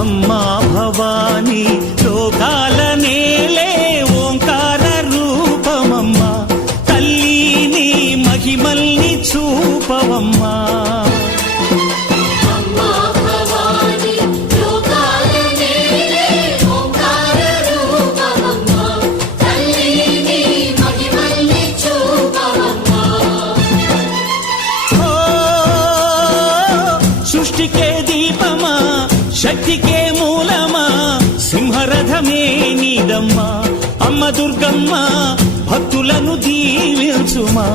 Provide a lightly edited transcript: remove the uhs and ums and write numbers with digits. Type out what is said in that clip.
అమ్మా భవానీ లోకాల నేలే ఓంకార రూపమమ్మా, తల్లి నీ మహిమల్ని చూపవమ్మా. సృష్టికే దీపమా, శక్తికే మూలమా, సింహరథమే నీదమ్మా. అమ్మ దుర్గమ్మ భక్తులను దీవించుమా.